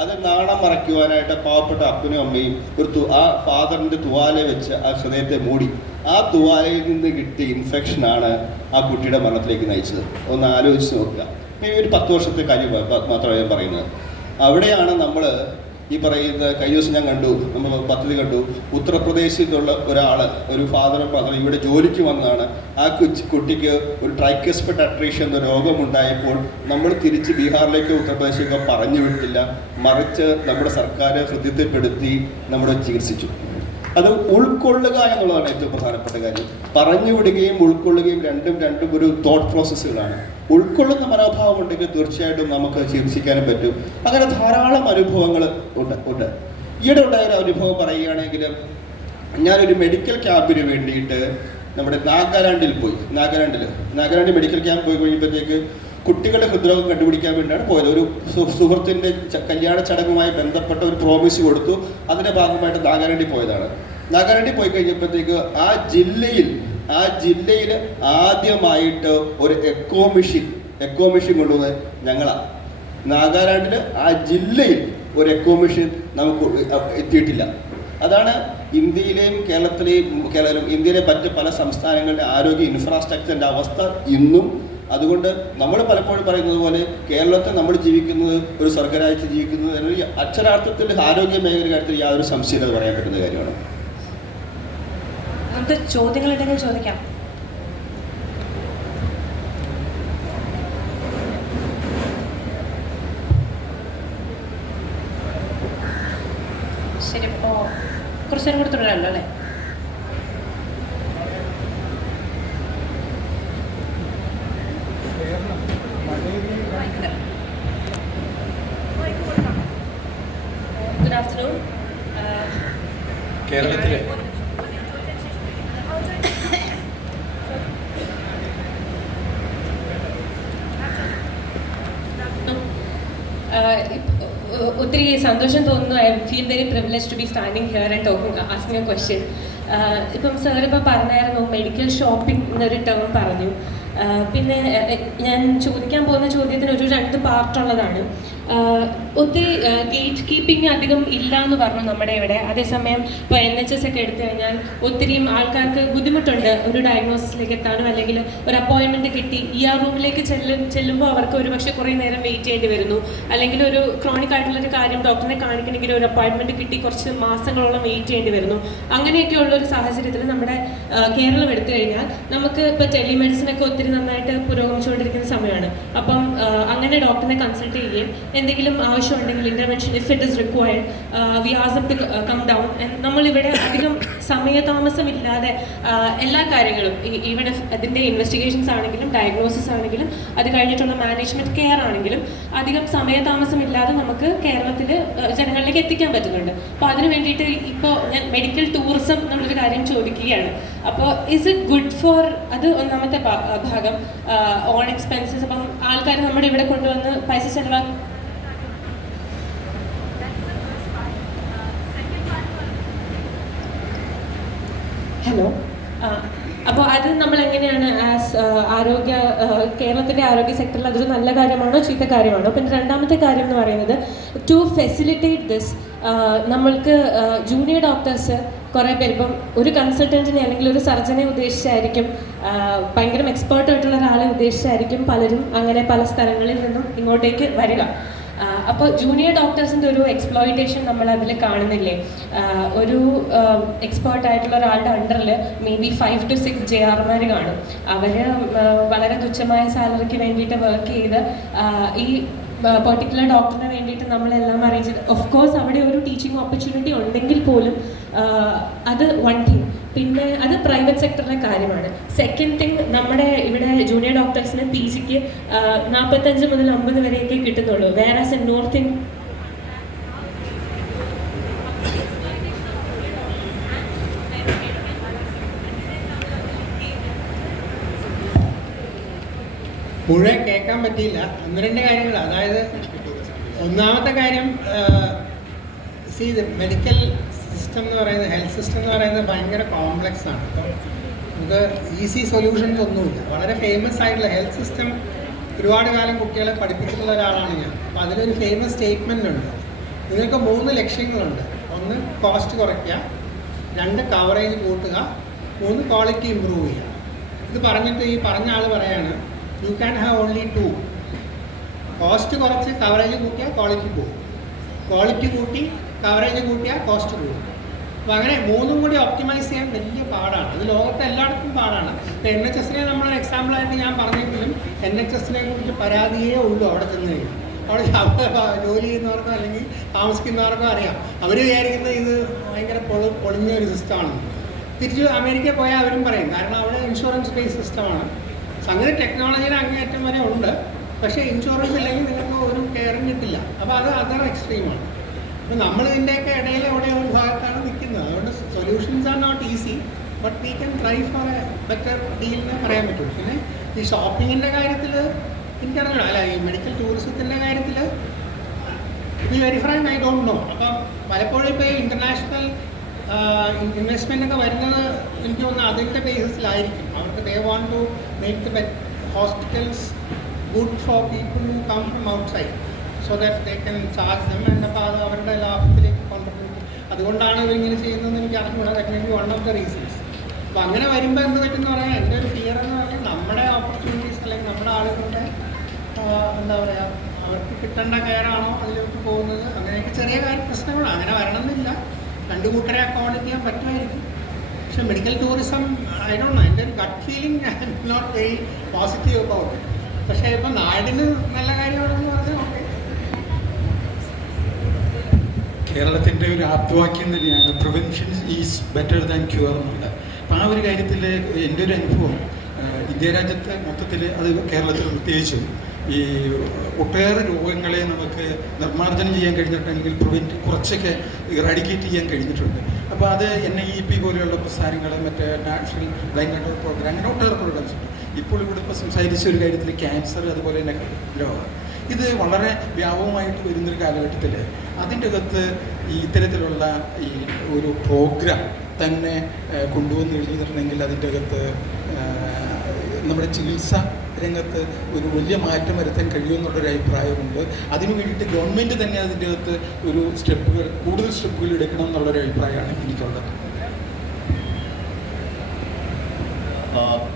അത് നാണം മറയ്ക്കുവാനായിട്ട് പാവപ്പെട്ട അപ്പനും അമ്മയും ആ ഫാദറിൻ്റെ തുവാല വെച്ച് ആ ഹൃദയത്തെ മൂടി. ആ തുവാലയിൽ നിന്ന് കിട്ടിയ ഇൻഫെക്ഷനാണ് ആ കുട്ടിയുടെ മരണത്തിലേക്ക് നയിച്ചത്. ഒന്ന് ആലോചിച്ച് നോക്കുക. ഒരു 10 വർഷത്തെ കാര്യം മാത്രമാണ് ഞാൻ പറയുന്നത്. അവിടെയാണ് നമ്മൾ ഈ പറയുന്ന കഴിഞ്ഞ ദിവസം നമ്മൾ പദ്ധതി കണ്ടു. ഉത്തർപ്രദേശിൽ നിന്നുള്ള ഒരു ഫാദറും മദറും ഇവിടെ ജോലിക്ക് വന്നതാണ്. ആ കുട്ടിക്ക് ഒരു ട്രൈക്കസ്പെറ്റ് അട്രീഷ്യ എന്ന രോഗമുണ്ടായപ്പോൾ നമ്മൾ തിരിച്ച് ബീഹാറിലേക്കോ ഉത്തർപ്രദേശിലേക്കോ പറഞ്ഞു വിട്ടില്ല, മറിച്ച് നമ്മുടെ സർക്കാർ ഹൃദയത്തിൽപ്പെടുത്തി നമ്മുടെ ചികിത്സിച്ചു. അത് ഉൾക്കൊള്ളുക എന്നുള്ളതാണ് ഏറ്റവും പ്രധാനപ്പെട്ട കാര്യം. പറഞ്ഞു വിടുകയും ഉൾക്കൊള്ളുകയും രണ്ടും ഒരു തോട്ട് പ്രോസസ്സുകളാണ്. ഉൾക്കൊള്ളുന്ന മനോഭാവം ഉണ്ടെങ്കിൽ തീർച്ചയായിട്ടും നമുക്ക് ചികിത്സിക്കാനും പറ്റും. അങ്ങനെ ധാരാളം അനുഭവങ്ങൾ ഉണ്ട്. ഈയിടെ ഉണ്ടായ ഒരു അനുഭവം പറയുകയാണെങ്കിൽ, ഞാനൊരു മെഡിക്കൽ ക്യാമ്പിന് വേണ്ടിയിട്ട് നമ്മുടെ നാഗാലാൻഡിൽ മെഡിക്കൽ ക്യാമ്പ് പോയി കഴിഞ്ഞപ്പോഴത്തേക്ക് കുട്ടികളുടെ ഹൃദ്രോഗം കണ്ടുപിടിക്കാൻ വേണ്ടിയാണ് പോയത്. ഒരു സുഹൃത്തിൻ്റെ കല്യാണ ചടങ്ങുമായി ബന്ധപ്പെട്ട ഒരു പ്രോമിസ് കൊടുത്തു. അതിൻ്റെ ഭാഗമായിട്ട് നാഗാലാൻഡിൽ പോയതാണ്. നാഗാലാൻഡിൽ പോയി കഴിഞ്ഞപ്പോഴത്തേക്ക് ആ ജില്ലയിൽ ആദ്യമായിട്ട് ഒരു എക്കോ മെഷീൻ കൊണ്ടുവന്നത് ഞങ്ങളാണ്. നാഗാലാൻഡിൽ ആ ജില്ലയിൽ ഒരു എക്കോ മെഷീൻ നമുക്ക് എത്തിയിട്ടില്ല. അതാണ് ഇന്ത്യയിലെയും ഇന്ത്യയിലെ മറ്റ് പല സംസ്ഥാനങ്ങളുടെ ആരോഗ്യ ഇൻഫ്രാസ്ട്രക്ചറിൻ്റെ അവസ്ഥ ഇന്നും. അതുകൊണ്ട് നമ്മൾ പലപ്പോഴും പറയുന്നത് പോലെ കേരളത്തിൽ നമ്മൾ ജീവിക്കുന്നത് ഒരു സ്വർഗരാജ്യത്ത് ജീവിക്കുന്നത് അക്ഷരാർത്ഥത്തിൽ ആരോഗ്യ മേഖല കാര്യത്തിൽ യാതൊരു സംശയമില്ലാതെ പറയാൻ പറ്റുന്ന കാര്യമാണ്. നമുക്ക് ചോദ്യങ്ങളുണ്ടെങ്കിൽ ചോദിക്കാം. ശരി, ഇപ്പോൾ കുറച്ച് നേരം കൂടി തുടരാമല്ലോ അല്ലേ? Good afternoon. കേരളത്തിലെ ഒത്തിരി സന്തോഷം തോന്നുന്നു. I feel very privilege to be standing here and talking asking a question. ഇപ്പം സാർ ഇപ്പോൾ പറഞ്ഞായിരുന്നു മെഡിക്കൽ ഷോപ്പിംഗ് എന്നൊരു ടേം പറഞ്ഞു. പിന്നെ ഞാൻ ചോദിക്കാൻ പോകുന്ന ചോദ്യത്തിന് ഒരു 2 പാർട്ടുള്ളതാണ്. ഒത്തിരി ഗേറ്റ് കീപ്പിംഗ് അധികം ഇല്ല എന്ന് പറഞ്ഞു നമ്മുടെ ഇവിടെ. അതേസമയം ഇപ്പോൾ NHS ഒക്കെ എടുത്തു കഴിഞ്ഞാൽ ഒത്തിരിയും ആൾക്കാർക്ക് ബുദ്ധിമുട്ടുണ്ട് ഒരു ഡയഗ്നോസിസിലേക്ക് എത്താനും, അല്ലെങ്കിൽ ഒരു അപ്പോയിൻമെൻറ്റ് കിട്ടി ER റൂമിലേക്ക് ചെല്ലുമ്പോൾ അവർക്ക് ഒരു പക്ഷേ കുറേ നേരം വെയിറ്റ് ചെയ്യേണ്ടി വരുന്നു. അല്ലെങ്കിൽ ഒരു ക്രോണിക് ആയിട്ടുള്ളൊരു കാര്യം ഡോക്ടറിനെ കാണിക്കണമെങ്കിൽ ഒരു അപ്പോയിൻമെൻറ്റ് കിട്ടി കുറച്ച് മാസങ്ങളോളം വെയിറ്റ് ചെയ്യേണ്ടി വരുന്നു. അങ്ങനെയൊക്കെയുള്ളൊരു സാഹചര്യത്തിൽ നമ്മുടെ കേരളം എടുത്തു കഴിഞ്ഞാൽ നമുക്ക് ഇപ്പോൾ ടെലിമെഡിസിനൊക്കെ ഒത്തിരി നന്നായിട്ട് പുരോഗമിച്ചുകൊണ്ടിരിക്കുന്ന സമയമാണ്. അപ്പം അങ്ങനെ ഡോക്ടറിനെ കൺസൾട്ട് ചെയ്യുകയും എന്തെങ്കിലും ആവശ്യമുണ്ടെങ്കിൽ intervention if it is required we ask them to come down. നമ്മളിവിടെ അധികം സമയതാമസമില്ലാതെ എല്ലാ കാര്യങ്ങളും ഈവൻ അതിൻ്റെ ഇൻവെസ്റ്റിഗേഷൻസ് ആണെങ്കിലും ഡയഗ്നോസിസ് ആണെങ്കിലും അത് കഴിഞ്ഞിട്ടുള്ള മാനേജ്മെൻറ്റ് കെയർ ആണെങ്കിലും അധികം സമയതാമസമില്ലാതെ നമുക്ക് കേരളത്തിൽ ജനങ്ങളിലേക്ക് എത്തിക്കാൻ പറ്റുന്നുണ്ട്. അപ്പോൾ അതിന് വേണ്ടിയിട്ട് ഇപ്പോൾ ഞാൻ മെഡിക്കൽ ടൂറിസം എന്നുള്ളൊരു കാര്യം ചോദിക്കുകയാണ്. അപ്പോൾ ഇസ് ഇറ്റ് ഗുഡ് ഫോർ അത് ഒന്നാമത്തെ ഭാഗം ഓൺ എക്സ്പെൻസസ്. അപ്പം ആൾക്കാർ നമ്മുടെ ഇവിടെ കൊണ്ടുവന്ന് പൈസ ചെലവാക്കി ഹലോ. അപ്പോൾ അത് നമ്മൾ എങ്ങനെയാണ് ആസ് ആരോഗ്യ കേരളത്തിൻ്റെ ആരോഗ്യ സെക്ടറിൽ അതൊരു നല്ല കാര്യമാണോ ചീത്ത കാര്യമാണോ? പിന്നെ രണ്ടാമത്തെ കാര്യം എന്ന് പറയുന്നത് ടു ഫെസിലിറ്റേറ്റ് ദിസ് നമ്മൾക്ക് ജൂനിയർ ഡോക്ടേഴ്സ് കുറേ പേര് ഇപ്പം ഒരു കൺസൾട്ടൻറ്റിനെ അല്ലെങ്കിൽ ഒരു സർജനെ ഉദ്ദേശിച്ചായിരിക്കും, ഭയങ്കര എക്സ്പേർട്ടായിട്ടുള്ള ഒരാളെ ഉദ്ദേശിച്ചായിരിക്കും പലരും അങ്ങനെ പല സ്ഥലങ്ങളിൽ നിന്നും ഇങ്ങോട്ടേക്ക് വരിക. അപ്പോൾ ജൂനിയർ ഡോക്ടേഴ്സിൻ്റെ ഒരു എക്സ്പ്ലോയിറ്റേഷൻ നമ്മൾ അതിൽ കാണുന്നില്ലേ? ഒരു എക്സ്പേർട്ടായിട്ടുള്ള ഒരാളുടെ അണ്ടറിൽ മേ ബി 5 to 6 JR കാണും. അവർ വളരെ തുച്ഛമായ സാലറിക്ക് വേണ്ടിയിട്ട് വർക്ക് ചെയ്ത് ഈ പെർട്ടിക്കുലർ ഡോക്ടറിന് വേണ്ടിയിട്ട് നമ്മളെല്ലാം അറേഞ്ച് ചെയ്ത്, ഓഫ് കോഴ്സ് അവിടെ ഒരു ടീച്ചിങ് ഓപ്പർച്യൂണിറ്റി ഉണ്ടെങ്കിൽ പോലും അത് വൺ തിങ്. പിന്നെ അത് പ്രൈവറ്റ് സെക്ടറിലെ കാര്യമാണ്. സെക്കൻഡ് തിങ്, നമ്മുടെ ഇവിടെ ജൂനിയർ ഡോക്ടേഴ്സിന് PGക്ക് 45 മുതൽ 50 വരെയൊക്കെ കിട്ടുന്നുള്ളൂ. വേറെ നോർത്ത് ഇന്ത്യ മുഴുവൻ കേൾക്കാൻ പറ്റിയില്ല. 1-2 കാര്യങ്ങൾ. അതായത് ഒന്നാമത്തെ കാര്യം, ഇത് മെഡിക്കൽ സിസ്റ്റം എന്ന് പറയുന്നത്, ഹെൽത്ത് സിസ്റ്റം എന്ന് പറയുന്നത് ഭയങ്കര കോംപ്ലക്സ് ആണ്. അപ്പം നമുക്ക് ഈസി സൊല്യൂഷൻസ് ഒന്നുമില്ല. വളരെ ഫേമസ് ആയിട്ടുള്ള ഹെൽത്ത് സിസ്റ്റം ഒരുപാട് കാലം കുട്ടികളെ പഠിപ്പിച്ചിട്ടുള്ള ഒരാളാണ് ഞാൻ. അപ്പോൾ അതിലൊരു ഫേമസ് സ്റ്റേറ്റ്മെൻ്റ് ഉണ്ട്, നിങ്ങൾക്ക് 3 ലക്ഷ്യങ്ങളുണ്ട്. 1 കോസ്റ്റ് കുറയ്ക്കുക, 2 കവറേജ് കൂട്ടുക, 3 ക്വാളിറ്റി ഇമ്പ്രൂവ് ചെയ്യുക. ഇത് പറഞ്ഞിട്ട് ഈ പറഞ്ഞ ആൾ പറയാണ്, you can have only 2. Cost കുറച്ച് കവറേജ് കൂട്ടിയാൽ ക്വാളിറ്റി പോകും, ക്വാളിറ്റി കൂട്ടി കവറേജ് കൂട്ടിയാൽ കോസ്റ്റ് കൂടും. അപ്പോൾ അങ്ങനെ 3ഉം കൂടി ഒപ്റ്റിമൈസ് ചെയ്യാൻ വലിയ പാടാണ്. അത് ലോകത്തെ എല്ലായിടത്തും പാടാണ്. ഇപ്പോൾ NHSനെ നമ്മളൊരു എക്സാമ്പിളായിട്ട് ഞാൻ പറഞ്ഞെങ്കിലും NHSനെ കുറിച്ച് പരാതിയേ ഉള്ളൂ അവിടെ ചെന്ന് കഴിഞ്ഞാൽ. അവിടെ ജോലി ചെയ്യുന്നവർക്കോ അല്ലെങ്കിൽ താമസിക്കുന്നവർക്കോ അറിയാം. അവർ വിചാരിക്കുന്നത് ഇത് ഭയങ്കര പൊളിഞ്ഞ ഒരു സിസ്റ്റമാണ്. തിരിച്ച് അമേരിക്കയിൽ പോയാൽ അവരും പറയും, കാരണം അവിടെ ഇൻഷുറൻസ് ബേസ്ഡ് സിസ്റ്റമാണ്. അങ്ങനെ ടെക്നോളജിയുടെ അങ്ങേയറ്റം വരെ ഉണ്ട്, പക്ഷേ ഇൻഷുറൻസ് ഇല്ലെങ്കിൽ നിങ്ങൾക്ക് ഒരു കെയറും കിട്ടില്ല. അപ്പോൾ അത് അതർ എക്സ്ട്രീമാണ്. അപ്പോൾ നമ്മൾ ഇതിൻ്റെയൊക്കെ ഇടയിൽ എവിടെ ഒരു ഭാഗത്താണ് നിൽക്കുന്നത്. അതുകൊണ്ട് solutions are not easy, but we can try for a better ഡീലിനെ പറയാൻ പറ്റുള്ളൂ. പിന്നെ ഈ ഷോപ്പിങ്ങിൻ്റെ കാര്യത്തിൽ എനിക്കറിഞ്ഞൂടാ, അല്ല ഈ മെഡിക്കൽ ടൂറിസത്തിൻ്റെ കാര്യത്തിൽ ഇത് very Frank I don't no. അപ്പം പലപ്പോഴും ഇപ്പോൾ ഈ ഇൻ്റർനാഷണൽ ഇൻവെസ്റ്റ്മെൻ്റ് ഒക്കെ വരുന്നത് എനിക്ക് തോന്നുന്നു അതിൻ്റെ ബേസിസിലായിരിക്കും. അവർക്ക് they want to make the hospitals good for people who come from outside so that they can charge them. എന്നപ്പോൾ അത് അവരുടെ ലാഭത്തിലേക്ക് കോൺട്രിബ്യൂട്ട്. അതുകൊണ്ടാണ് ഇവരിങ്ങനെ ചെയ്യുന്നതെന്ന് എനിക്ക് അറിഞ്ഞുകൂടാ. That may be one of the reasons. അപ്പോൾ അങ്ങനെ വരുമ്പോൾ എന്ത് പറ്റുമെന്ന് പറയാൻ എൻ്റെ ഒരു ഫിയർ എന്ന് പറഞ്ഞാൽ നമ്മുടെ ഓപ്പർച്യൂണിറ്റീസ് അല്ലെങ്കിൽ നമ്മുടെ ആളുകളുടെ എന്താ പറയുക, അവർക്ക് കിട്ടേണ്ട കെയറാണോ അതിലേക്ക് പോകുന്നത്, അങ്ങനെയൊക്കെ ചെറിയ പ്രശ്നങ്ങളാണ്. അങ്ങനെ വരണമെന്നില്ല, 2 കൂട്ടരെ അക്കോമഡേറ്റ് ചെയ്യാൻ പറ്റുമായിരിക്കും. പക്ഷേ medical tourism I don't know, എൻ്റെ ഒരു gut feeling I am not very positive about. പക്ഷേ ഇപ്പം നാടിന് നല്ല കാര്യമാണെന്ന് പറഞ്ഞാൽ ഓക്കെ. കേരളത്തിൻ്റെ ഒരു ആപ്തവാക്യം തന്നെയാണ് prevention is better than cure എന്നുള്ളത്. അപ്പം ആ ഒരു കാര്യത്തിൽ എൻ്റെ ഒരു അനുഭവം ഇന്ത്യ രാജ്യത്ത് മൊത്തത്തിൽ, അത് കേരളത്തിൽ പ്രത്യേകിച്ചും, ഈ ഒട്ടേറെ രോഗങ്ങളെ നമുക്ക് നിർമ്മാർജ്ജനം ചെയ്യാൻ കഴിഞ്ഞിട്ടുണ്ടെങ്കിൽ കുറച്ചൊക്കെ ഇറാഡിക്കേറ്റ് ചെയ്യാൻ കഴിഞ്ഞിട്ടുണ്ട്. അപ്പോൾ അത് NIEP പോലെയുള്ള പ്രസ്ഥാനങ്ങൾ, മറ്റേ നാഷണൽ ബ്ലൈൻഡ് കൺട്രോൾ പ്രോഗ്രാം, അങ്ങനെ ഒട്ടേറെ പ്രോഗ്രാംസ് ഉണ്ട്. ഇപ്പോൾ ഇവിടെ ഇപ്പോൾ സംസാരിച്ച ഒരു കാര്യത്തിൽ ക്യാൻസർ, അതുപോലെ തന്നെ രോഗം, ഇത് വളരെ വ്യാപകമായിട്ട് വരുന്നൊരു കാലഘട്ടത്തിൽ അതിൻ്റെ അകത്ത് ഈ ഇത്തരത്തിലുള്ള ഈ ഒരു പ്രോഗ്രാം തന്നെ കൊണ്ടുവന്ന് എഴുതിയിട്ടുണ്ടെങ്കിൽ അതിൻ്റെ അകത്ത് നമ്മുടെ ചികിത്സ രംഗത്ത് ഒരു വലിയ മാറ്റം വരുത്താൻ കഴിയുമെന്നുള്ളൊരു അഭിപ്രായമുണ്ട്. അതിനു വേണ്ടിയിട്ട് ഗവൺമെൻറ് തന്നെ അതിൻ്റെ അകത്ത് ഒരു കൂടുതൽ സ്റ്റെപ്പുകൾ എടുക്കണം എന്നുള്ളൊരു അഭിപ്രായമാണ് എനിക്കുള്ളത്.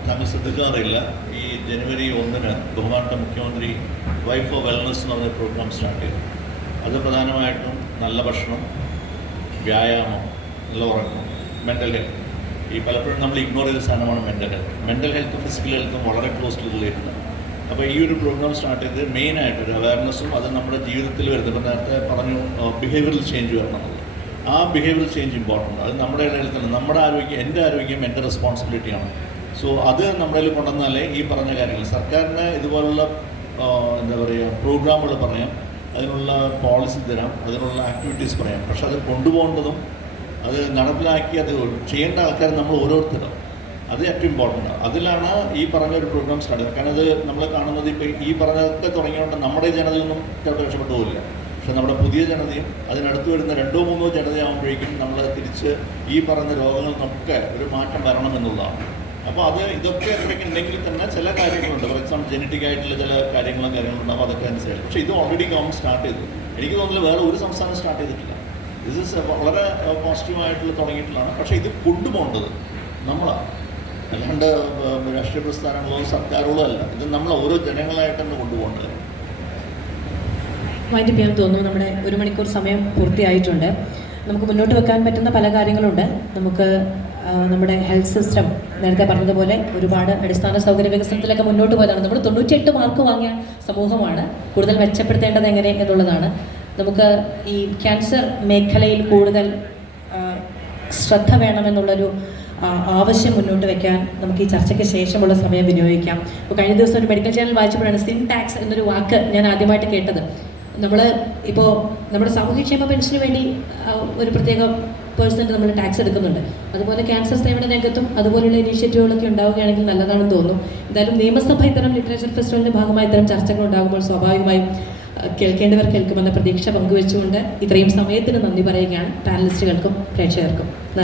താങ്കൾ ശ്രദ്ധിക്കാറില്ല, ഈ ജനുവരി 1-ന് ബഹുമാനപ്പെട്ട മുഖ്യമന്ത്രി വൈഫ് ഫോർ വെൽനസ് എന്ന് പറഞ്ഞ പ്രോഗ്രാം സ്റ്റാർട്ട് ചെയ്തു. അത് പ്രധാനമായിട്ടും നല്ല ഭക്ഷണം, വ്യായാമം, നല്ല ഉറക്കം, മെൻ്റൽ ഹെൽത്ത്. ഈ പലപ്പോഴും നമ്മൾ ഇഗ്നോർ ചെയ്ത സാധനമാണ് മെൻ്റൽ ഹെൽത്തും ഫിസിക്കൽ ഹെൽത്തും വളരെ ക്ലോസ്ലി റിലേറ്റഡ്. അപ്പോൾ ഈ ഒരു പ്രോഗ്രാം സ്റ്റാർട്ട് ചെയ്ത് മെയിനായിട്ടൊരു അവയർനെസ്സും അത് നമ്മുടെ ജീവിതത്തിൽ വരുന്നത്. ഇപ്പോൾ നേരത്തെ പറഞ്ഞു ബിഹേവിയറൽ ചേഞ്ച് വരണമെന്നത്. ആ ബിഹേവിയറൽ ചേഞ്ച് ഇമ്പോർട്ടൻ്റ്. അത് നമ്മുടെ ഇടയിൽ തന്നെ നമ്മുടെ ആരോഗ്യം, എൻ്റെ ആരോഗ്യം എൻ്റെ റെസ്പോൺസിബിലിറ്റിയാണ്. സോ അത് നമ്മുടെ കയ്യിൽ കൊണ്ടുവന്നാലേ ഈ പറഞ്ഞ കാര്യങ്ങൾ സർക്കാരിന് ഇതുപോലുള്ള എന്താ പറയുക പ്രോഗ്രാമുകൾ പറയാം, അതിനുള്ള പോളിസി തരാം, അതിനുള്ള ആക്ടിവിറ്റീസ് പറയാം. പക്ഷെ അത് കൊണ്ടുപോകേണ്ടതും അത് നടപ്പിലാക്കി അത് ചെയ്യേണ്ട ആൾക്കാർ നമ്മൾ ഓരോരുത്തരും, അത് ഏറ്റവും ഇമ്പോർട്ടൻ്റ്. അതിലാണ് ഈ പറഞ്ഞൊരു പ്രോഗ്രാം സ്റ്റാർട്ട് ചെയ്യുന്നത്. കാരണം അത് നമ്മൾ കാണുന്നത് ഇപ്പോൾ ഈ പറഞ്ഞതൊക്കെ തുടങ്ങിയതുകൊണ്ട് നമ്മുടെ ജനതയൊന്നും ചിലപ്പോൾ രക്ഷപ്പെട്ടു പോകില്ല. പക്ഷെ നമ്മുടെ പുതിയ ജനതയും അതിനടുത്ത് വരുന്ന 2-3 ജനതയാകുമ്പോഴേക്കും നമ്മൾ തിരിച്ച് ഈ പറഞ്ഞ രോഗങ്ങളിൽ നിന്നൊക്കെ ഒരു മാറ്റം വരണം എന്നുള്ളതാണ്. അപ്പോൾ ഇതൊക്കെ എത്രയൊക്കെ ഉണ്ടെങ്കിൽ തന്നെ ചില കാര്യങ്ങളുണ്ട്. ഫോർ എക്സാമ്പിൾ ജനറ്റിക് ആയിട്ടുള്ള ചില കാര്യങ്ങളുണ്ടാവും, അതൊക്കെ അനുസരിച്ച്. പക്ഷേ ഇത് ഓൾറെഡി ഗവൺമെൻറ് സ്റ്റാർട്ട് ചെയ്തു. എനിക്ക് തോന്നുന്നില്ല വേറെ ഒരു സംസ്ഥാനം സ്റ്റാർട്ട് ചെയ്തിട്ടില്ല. ഇത് വളരെ പോസിറ്റീവായിട്ടുള്ള തുടങ്ങിയിട്ടുള്ളതാണ്. പക്ഷേ ഇത് കൊണ്ടുപോകേണ്ടത് നമ്മളാണ്, അല്ലാണ്ട് രാഷ്ട്രീയ പ്രസ്ഥാനങ്ങളോ സർക്കാരുകളോ അല്ല. ഇത് നമ്മൾ ഓരോ ജനങ്ങളായിട്ട് തന്നെ കൊണ്ടുപോകേണ്ടത്. വൈൻഡപ്പ് ചെയ്യാൻ തോന്നുന്നു. നമ്മുടെ 1 മണിക്കൂർ സമയം പൂർത്തിയായിട്ടുണ്ട്. നമുക്ക് മുന്നോട്ട് വെക്കാൻ പറ്റുന്ന പല കാര്യങ്ങളുണ്ട്. നമുക്ക് നമ്മുടെ ഹെൽത്ത് സിസ്റ്റം നേരത്തെ പറഞ്ഞതുപോലെ ഒരുപാട് അടിസ്ഥാന സൗകര്യ വികസനത്തിലൊക്കെ മുന്നോട്ട് പോയതാണ്. നമ്മൾ 98 മാർക്ക് വാങ്ങിയ സമൂഹമാണ്. കൂടുതൽ മെച്ചപ്പെടുത്തേണ്ടത് എങ്ങനെ എന്നുള്ളതാണ്. നമുക്ക് ഈ ക്യാൻസർ മേഖലയിൽ കൂടുതൽ ശ്രദ്ധ വേണമെന്നുള്ളൊരു ആവശ്യം മുന്നോട്ട് വയ്ക്കാൻ നമുക്ക് ഈ ചർച്ചയ്ക്ക് ശേഷമുള്ള സമയം വിനിയോഗിക്കാം. ഇപ്പോൾ കഴിഞ്ഞ ദിവസം ഒരു മെഡിക്കൽ ചാനൽ വായിച്ചപ്പോഴാണ് സിൻ ടാക്സ് എന്നൊരു വാക്ക് ഞാൻ ആദ്യമായിട്ട് കേട്ടത്. നമ്മൾ ഇപ്പോൾ നമ്മുടെ സാമൂഹ്യക്ഷേമ പെൻഷന് വേണ്ടി ഒരു പ്രത്യേക % നമ്മൾ ടാക്സ് എടുക്കുന്നുണ്ട്. അതുപോലെ ക്യാൻസർ സേവന രംഗത്തും അതുപോലുള്ള ഇനീഷ്യേറ്റീവുകളൊക്കെ ഉണ്ടാവുകയാണെങ്കിൽ നല്ലതാണെന്ന് തോന്നുന്നു. എന്തായാലും നിയമസഭ ഇത്തരം ലിറ്ററേച്ചർ ഫെസ്റ്റിവലിൻ്റെ ഭാഗമായി ഇത്തരം ചർച്ചകൾ ഉണ്ടാകുമ്പോൾ സ്വാഭാവികമായും കേൾക്കേണ്ടവർ കേൾക്കുമെന്ന പ്രതീക്ഷ പങ്കുവെച്ചുകൊണ്ട് ഇത്രയും സമയത്തിന് നന്ദി പറയുകയാണ് പാനലിസ്റ്റുകൾക്കും പ്രേക്ഷകർക്കും.